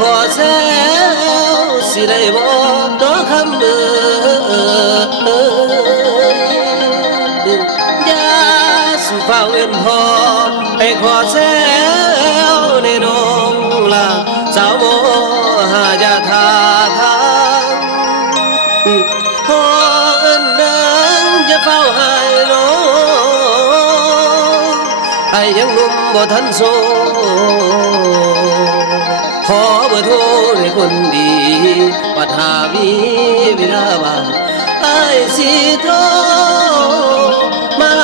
ขอแซวสิได้บอกดอกคำอย่าสุเฝ้าเอิ้นพอให้ขอแซวในน้องละสาวโมหาอย่าทาทางพอเอิ้นนางอย่าเฝ้าให้น้องไอ้ยังหนุ่มบ่ทันโซขอเบอร์โทรให้คนดีปัญหามีเวลาว่างไอ้สิโทรมา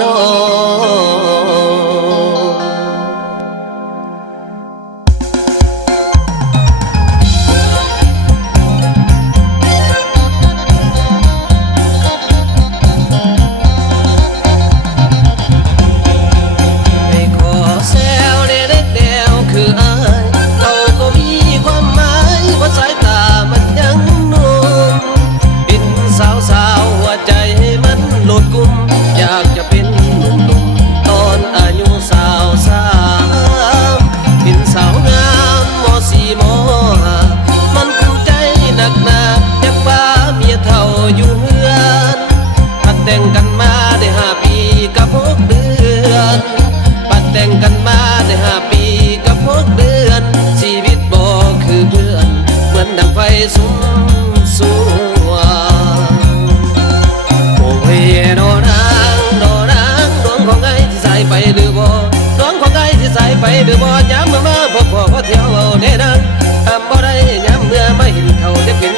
น้องให้ขอแซวเล็กแนวคืออ้ายเขาก็มีความหมายเพราะสายตามันยังนุ่มเป็นสาวหัวใจให้มันโลดกุมอยากจะเป็นหนุ่มตอนอายุ23เป็นสาวงามม.4 ม.5มันภูมิใจหนักหนาอยากพาเมียเฒ่าอยู่เฮือนปัดแต่งกันมาได้5 ปีกับ6 เดือนปัดแต่งกันมาได้5 ปีกับ6 เดือนชีวิตบ่คือเพื่อนเหมือนดังไฟสุมสวงโอ้ยโนนางดวงของไอ้ที่ใส่ไปหรือบ่ดวงของไอ้ที่ใส่ไปหรือบ่ย้ำเมื่อมาพบพ่อเที่ยวเอาเด้นางทำบ่ได้ย้ำเมื่อไม่เห็นเขาจะเป็น